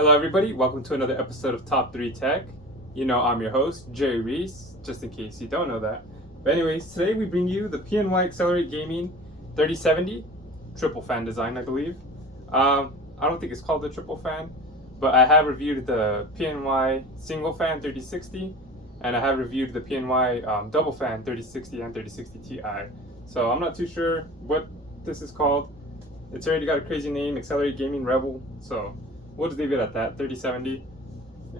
Hello everybody, welcome to another episode of Top3Tech. You know I'm your host, Jerry Ruiz, just in case you don't know that. But anyways, today we bring you the PNY XLR8 Gaming 3070, triple fan design I believe. I don't think it's called the triple fan, but I have reviewed the PNY single fan 3060, and I have reviewed the PNY double fan 3060 and 3060 Ti. So I'm not too sure what this is called. It's already got a crazy name, XLR8 Gaming REVEL, so we'll just leave it at that, 3070.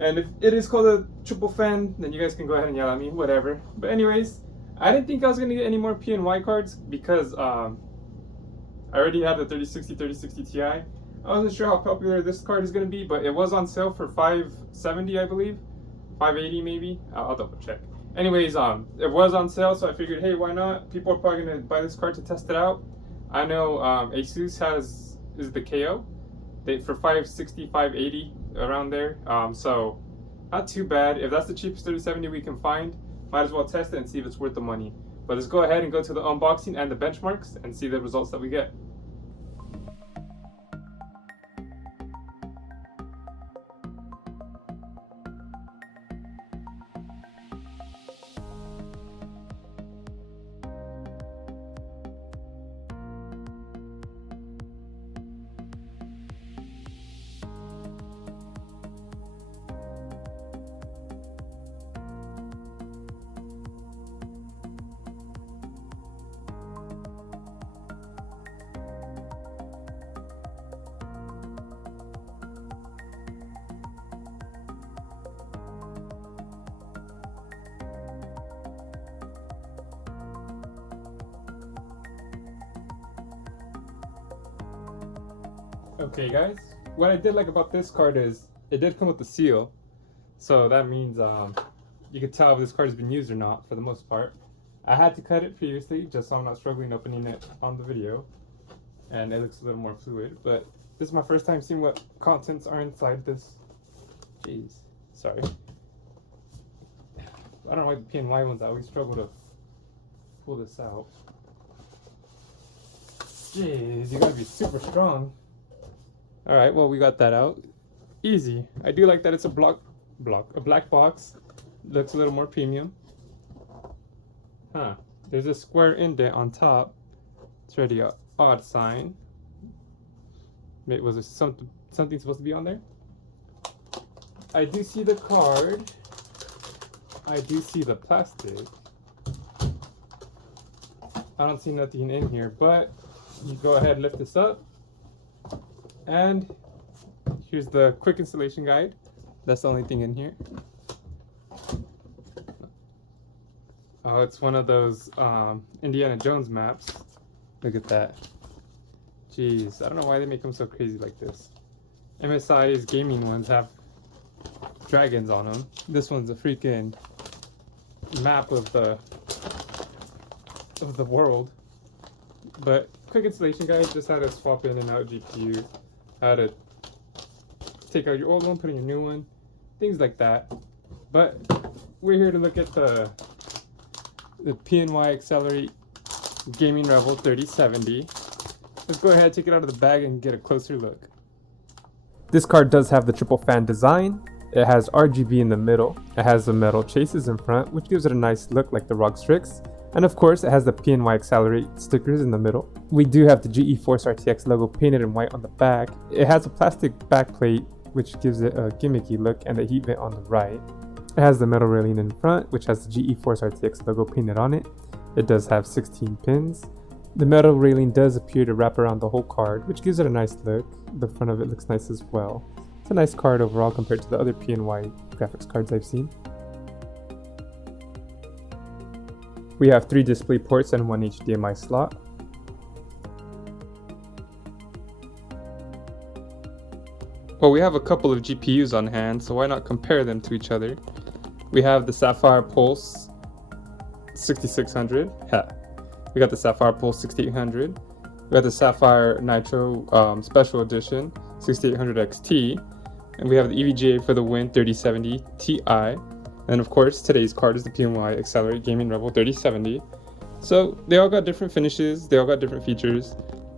And if it is called a triple fan, then you guys can go ahead and yell at me, whatever. But anyways, I didn't think I was going to get any more PNY cards because I already had the 3060, 3060 Ti. I wasn't sure how popular this card is going to be, but it was on sale for $570, I believe. $580 maybe. I'll double check. Anyways, it was on sale, so I figured, hey, why not? People are probably going to buy this card to test it out. I know Asus is the KO. For $560, $580 around there, so not too bad. If that's the cheapest 3070 we can find, might as well test it and see if it's worth the money. But let's go ahead and go to the unboxing and the benchmarks and see the results that we get. Okay guys, what I did like about this card is it did come with the seal, so that means you can tell if this card has been used or not for the most part. I had to cut it previously just so I'm not struggling opening it on the video, and it looks a little more fluid, but this is my first time seeing what contents are inside this. Jeez, sorry. I don't know why the PNY ones I always struggle to pull this out. Jeez, you gotta be super strong. Alright, well we got that out. Easy. I do like that it's a black box. Looks a little more premium. Huh. There's a square indent on top. It's already an odd sign. Wait, was there something supposed to be on there? I do see the card. I do see the plastic. I don't see nothing in here, but you go ahead and lift this up. And here's the quick installation guide. That's the only thing in here. Oh, it's one of those Indiana Jones maps. Look at that. Jeez, I don't know why they make them so crazy like this. MSI's gaming ones have dragons on them. This one's a freaking map of the world. But quick installation guide, just how to swap in and out GPU. How to take out your old one, put in your new one, things like that. But we're here to look at the PNY XLR8 Gaming REVEL 3070. Let's go ahead, take it out of the bag and get a closer look. This card does have the triple fan design. It has RGB in the middle. It has the metal chases in front, which gives it a nice look like the ROG Strix. And of course, it has the PNY XLR8 stickers in the middle. We do have the GeForce RTX logo painted in white on the back. It has a plastic backplate, which gives it a gimmicky look, and the heat vent on the right. It has the metal railing in front, which has the GeForce RTX logo painted on it. It does have 16 pins. The metal railing does appear to wrap around the whole card, which gives it a nice look. The front of it looks nice as well. It's a nice card overall compared to the other PNY graphics cards I've seen. We have 3 display ports and 1 HDMI slot. Well, we have a couple of GPUs on hand, so why not compare them to each other? We have the Sapphire Pulse 6600. We got the Sapphire Pulse 6800. We got the Sapphire Nitro Special Edition 6800 XT. And we have the EVGA for the Win 3070 Ti. And of course, today's card is the PNY XLR8 Gaming REVEL 3070. So they all got different finishes, they all got different features.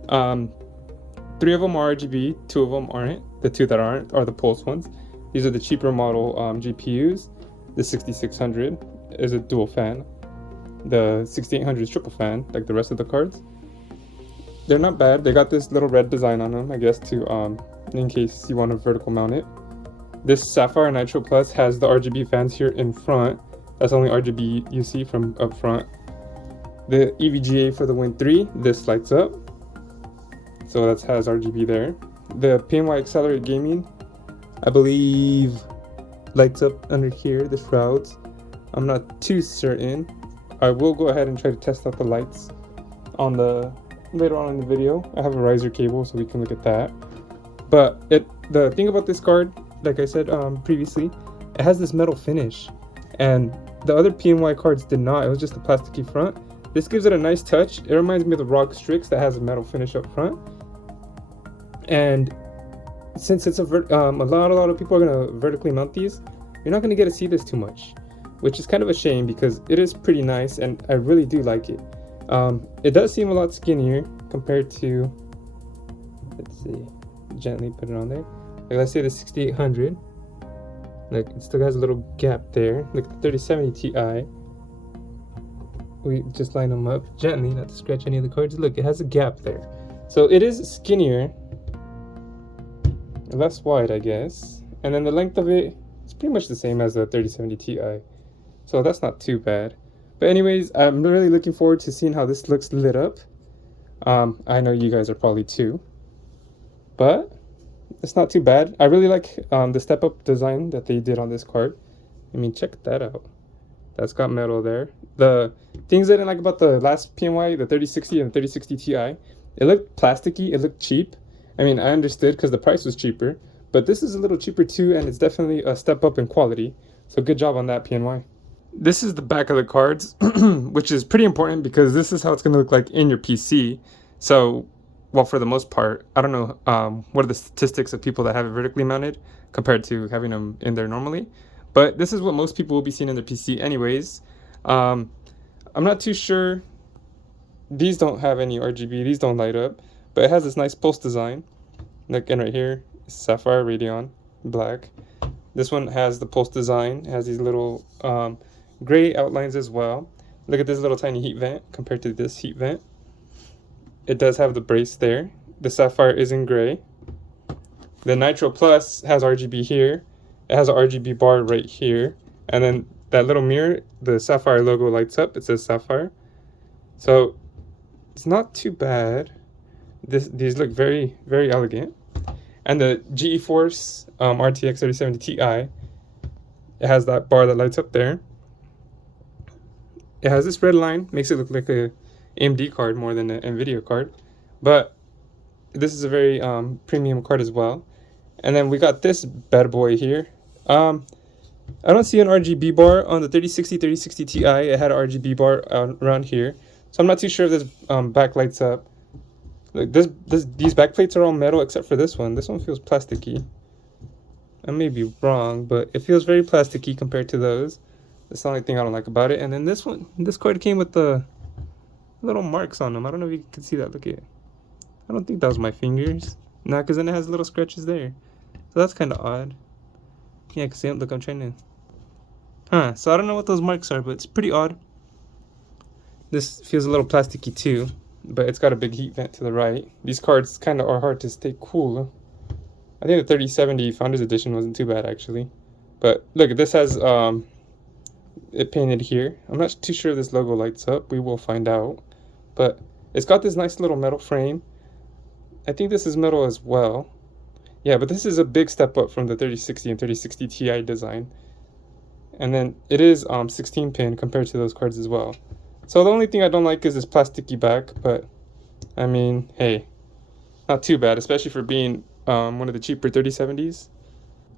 3 of them are RGB, 2 of them aren't. The two that aren't are the Pulse ones. These are the cheaper model GPUs. The 6600 is a dual fan. The 6800 is triple fan, like the rest of the cards. They're not bad. They got this little red design on them, I guess, to in case you want to vertical mount it. This Sapphire Nitro Plus has the RGB fans here in front. That's the only RGB you see from up front. The EVGA for the Win 3, this lights up. So that has RGB there. The PNY XLR8 Gaming, I believe, lights up under here, the shrouds. I'm not too certain. I will go ahead and try to test out the lights on later on in the video. I have a riser cable so we can look at that. But the thing about this card, like I said previously, it has this metal finish, and the other PNY cards did not. It was just a plasticky front. This gives it a nice touch. It reminds me of the ROG Strix that has a metal finish up front. And since it's a lot of people are gonna vertically mount these, you're not gonna get to see this too much, which is kind of a shame because it is pretty nice and I really do like it. It does seem a lot skinnier compared to, let's see, gently put it on there. Like let's say the 6800. Look, it still has a little gap there. Look, the 3070 Ti. We just line them up gently, not to scratch any of the cards. Look, it has a gap there. So it is skinnier, less wide, I guess. And then the length of it is pretty much the same as the 3070 Ti. So that's not too bad. But anyways, I'm really looking forward to seeing how this looks lit up. I know you guys are probably too. But it's not too bad. I really like the step-up design that they did on this card. I mean, check that out. That's got metal there. The things I didn't like about the last PNY, the 3060 and the 3060 Ti, it looked plasticky, it looked cheap. I mean, I understood because the price was cheaper, but this is a little cheaper too, and it's definitely a step up in quality. So good job on that, PNY. This is the back of the cards, which is pretty important because this is how it's going to look like in your PC. So, well, for the most part, I don't know what are the statistics of people that have it vertically mounted compared to having them in there normally. But this is what most people will be seeing in their PC anyways. I'm not too sure. These don't have any RGB. These don't light up. But it has this nice pulse design. Look, and right here, Sapphire Radeon, black. This one has the pulse design. It has these little gray outlines as well. Look at this little tiny heat vent compared to this heat vent. It does have the brace there. The Sapphire is in gray. The Nitro Plus has RGB here. It has an RGB bar right here. And then that little mirror, the Sapphire logo lights up. It says Sapphire. So it's not too bad. These look very, very elegant. And the GeForce RTX 3070 Ti, it has that bar that lights up there. It has this red line, makes it look like a AMD card more than an NVIDIA card. But this is a very premium card as well. And then we got this bad boy here. I don't see an RGB bar on the 3060 Ti. It had an RGB bar around here. So I'm not too sure if this back lights up. Like these back plates are all metal except for this one. This one feels plasticky. I may be wrong, but it feels very plasticky compared to those. That's the only thing I don't like about it. And then this one, this card came with the little marks on them. I don't know if you can see that. Look at it. I don't think that was my fingers. Nah, because then it has little scratches there. So that's kind of odd. Yeah, because look, I'm trying to... so I don't know what those marks are, but it's pretty odd. This feels a little plasticky too, but it's got a big heat vent to the right. These cards kind of are hard to stay cool. I think the 3070 Founders Edition wasn't too bad actually. But look, this has it painted here. I'm not too sure if this logo lights up. We will find out. But it's got this nice little metal frame. I think this is metal as well. Yeah, but this is a big step up from the 3060 and 3060 Ti design. And then it is 16 pin compared to those cards as well. So the only thing I don't like is this plasticky back, but I mean, hey, not too bad, especially for being one of the cheaper 3070s.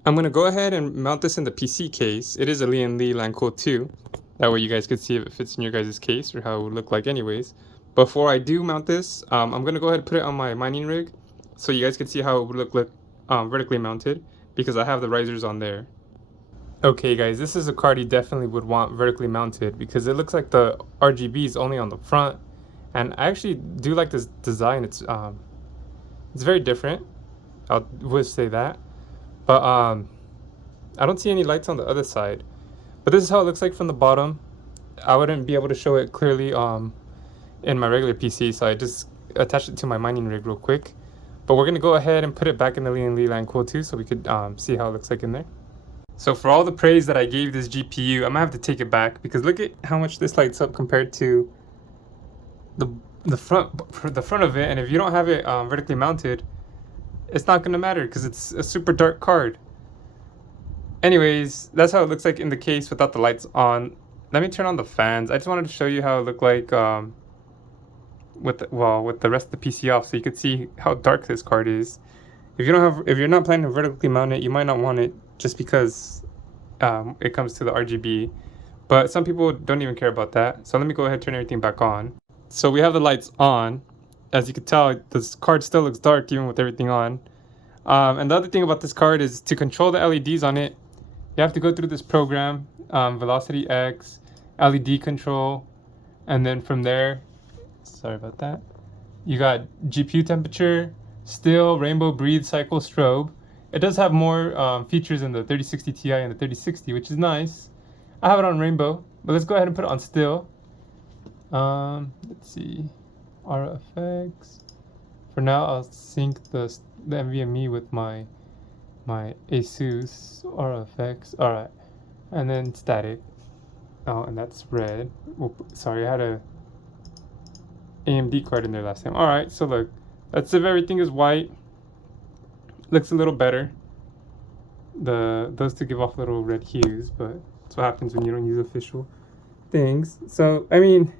I'm going to go ahead and mount this in the PC case. It is a Lian Li Lanco 2. That way you guys could see if it fits in your guys' case or how it would look like anyways. Before I do mount this, I'm going to go ahead and put it on my mining rig so you guys could see how it would look vertically mounted because I have the risers on there. Okay guys, this is a card you definitely would want vertically mounted because it looks like the RGB is only on the front, and I actually do like this design. It's very different. would say that. But I don't see any lights on the other side. But this is how it looks like from the bottom. I wouldn't be able to show it clearly in my regular PC, so I just attached it to my mining rig real quick. But we're gonna go ahead and put it back in the Lian Lilan Cool too, so we could see how it looks like in there. So for all the praise that I gave this GPU, I'm gonna have to take it back because look at how much this lights up compared to the front of it. And if you don't have it vertically mounted, it's not gonna matter because it's a super dark card. Anyways, that's how it looks like in the case without the lights on. Let me turn on the fans. I just wanted to show you how it looked like with the rest of the PC off, so you could see how dark this card is. If you're not planning to vertically mount it, you might not want it just because it comes to the RGB. But some people don't even care about that. So let me go ahead and turn everything back on. So we have the lights on. As you can tell, this card still looks dark even with everything on. And the other thing about this card is to control the LEDs on it, you have to go through this program, Velocity X, LED control, and then from there, sorry about that, you got GPU temperature, still, rainbow, breathe, cycle, strobe. It does have more features in the 3060 Ti and the 3060, which is nice. I have it on rainbow, but let's go ahead and put it on still. Let's see, RFX. For now, I'll sync the NVMe with my Asus RFX. All right, and then static. Oh, and that's red. Sorry, I had a AMD card in there last time. All right, so look, that's if everything is white. Looks a little better. Those two give off little red hues, but that's what happens when you don't use official things. So I mean,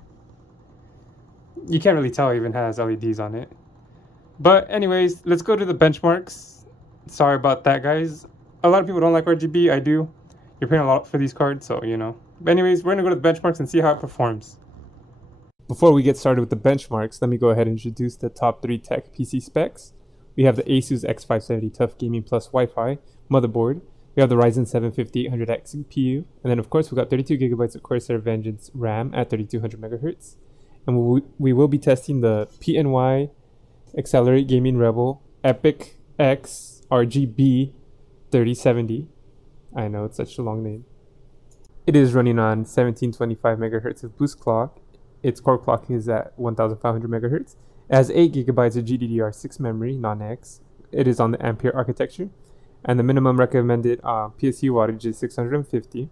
you can't really tell it even has LEDs on it. But anyways, let's go to the benchmarks. Sorry about that, guys. A lot of people don't like RGB. I do. You're paying a lot for these cards, so you know. But anyways, we're gonna go to the benchmarks and see how it performs. Before we get started with the benchmarks, let me go ahead and introduce the Top3Tech PC specs. We have the Asus X570 Tough Gaming Plus Wi-Fi motherboard. We have the Ryzen 7 5800X CPU, and then of course we got 32 gigabytes of Corsair Vengeance RAM at 3200 megahertz. And we will be testing the PNY XLR8 Gaming REVEL Epic X RGB 3070. I know it's such a long name. It is running on 1725 megahertz of boost clock. Its core clock is at 1500 megahertz. It has 8 gigabytes of GDDR6 memory, non-X. It is on the Ampere architecture, and the minimum recommended PSU wattage is 650.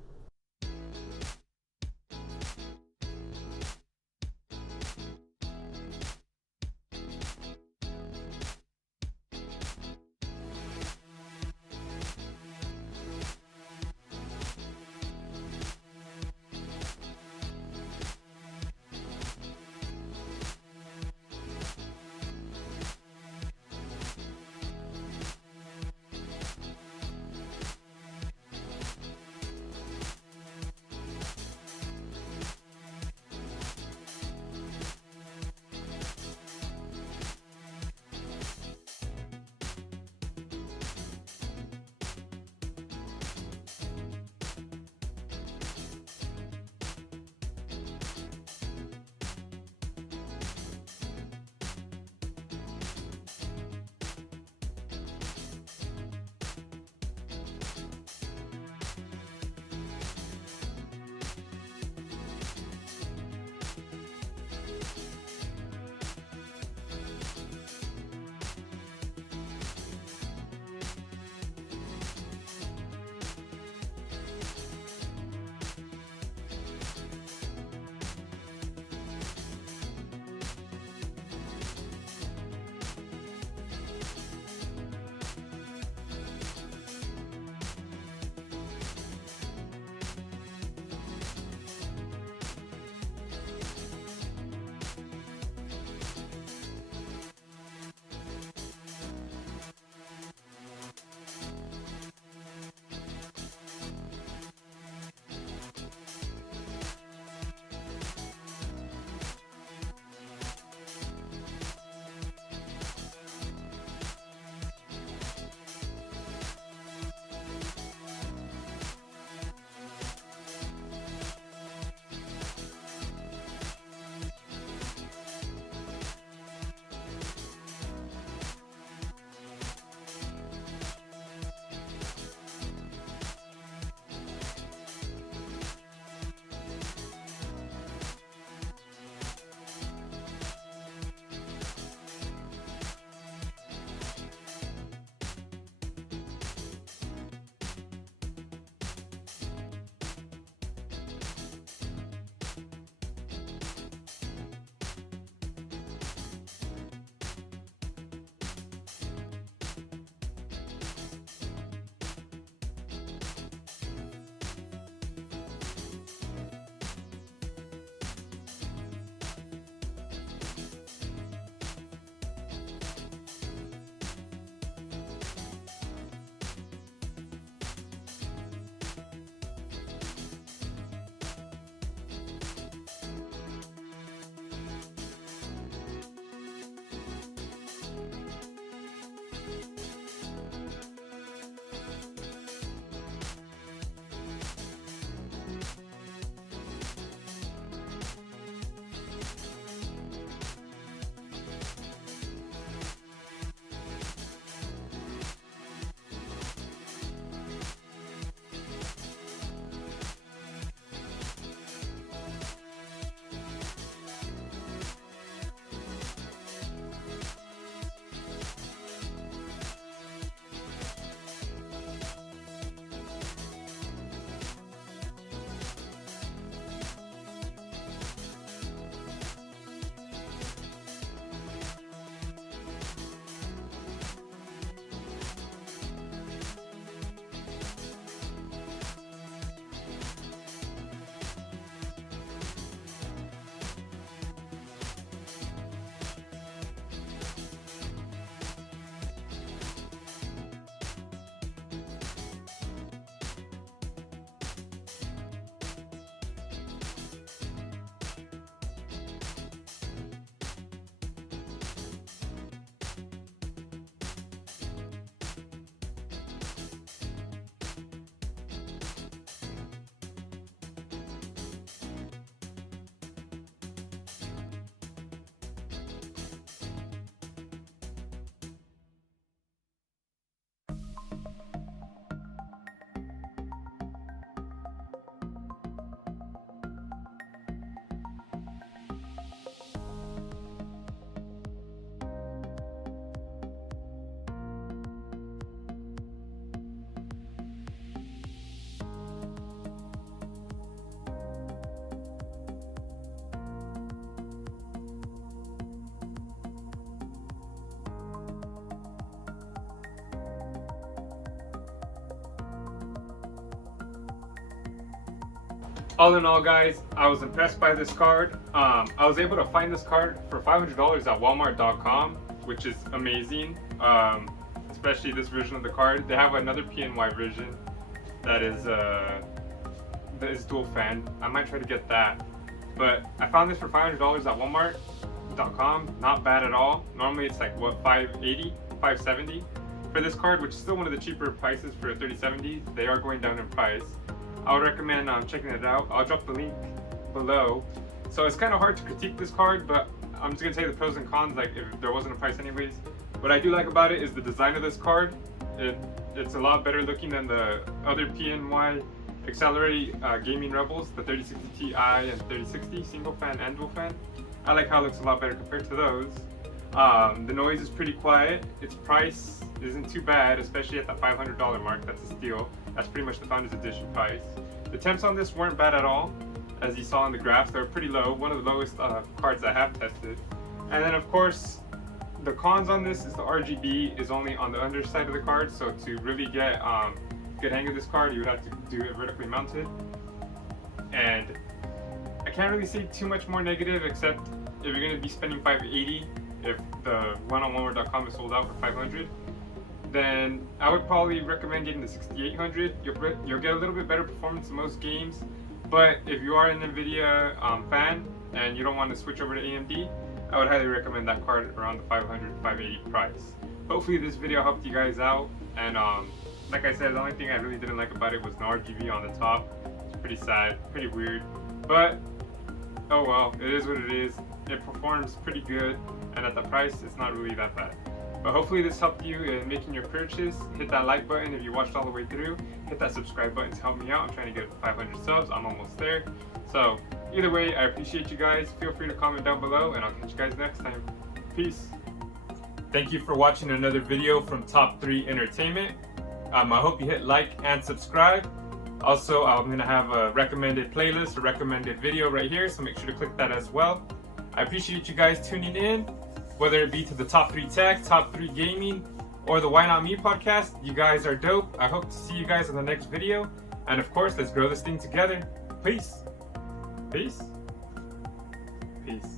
all in all, guys, I was impressed by this card. I was able to find this card for $500 at Walmart.com, which is amazing. Especially this version of the card. They have another PNY version that is dual fan. I might try to get that, but I found this for $500 at Walmart.com. Not bad at all. Normally it's like what, $580, $570 for this card, which is still one of the cheaper prices for a 3070. They are going down in price. I would recommend checking it out. I'll drop the link below. So it's kind of hard to critique this card, but I'm just gonna say the pros and cons, like if there wasn't a price anyways. What I do like about it is the design of this card. It's a lot better looking than the other PNY XLR8 Gaming REVELs, the 3060 Ti and 3060 single fan and dual fan. I like how it looks a lot better compared to those. The noise is pretty quiet. Its price isn't too bad, especially at the $500 mark. That's a steal. That's pretty much the Founders Edition price. The temps on this weren't bad at all. As you saw in the graphs, they were pretty low. One of the lowest cards I have tested. And then of course, the cons on this is the RGB is only on the underside of the card. So to really get good hang of this card, you would have to do it vertically mounted. And I can't really say too much more negative, except if you're going to be spending $580, if the one on Walmart.com is sold out for $500, then I would probably recommend getting the 6800. You'll get a little bit better performance in most games, but if you are an NVIDIA fan and you don't want to switch over to AMD, I would highly recommend that card around the $500, $580 price. Hopefully this video helped you guys out, and like I said, the only thing I really didn't like about it was no RGB on the top. It's pretty sad, pretty weird, but oh well, it is what it is. It performs pretty good, and at the price, it's not really that bad. But hopefully this helped you in making your purchase. Hit that like button if you watched all the way through. Hit that subscribe button to help me out. I'm trying to get 500 subs. I'm almost there. So either way, I appreciate you guys. Feel free to comment down below, and I'll catch you guys next time. Peace. Thank you for watching another video from Top 3 Entertainment. I hope you hit like and subscribe. Also, I'm going to have a recommended playlist, a recommended video right here, so make sure to click that as well. I appreciate you guys tuning in, whether it be to the Top 3 Tech, Top 3 Gaming, or the Why Not Me podcast. You guys are dope. I hope to see you guys in the next video. And of course, let's grow this thing together. Peace. Peace. Peace.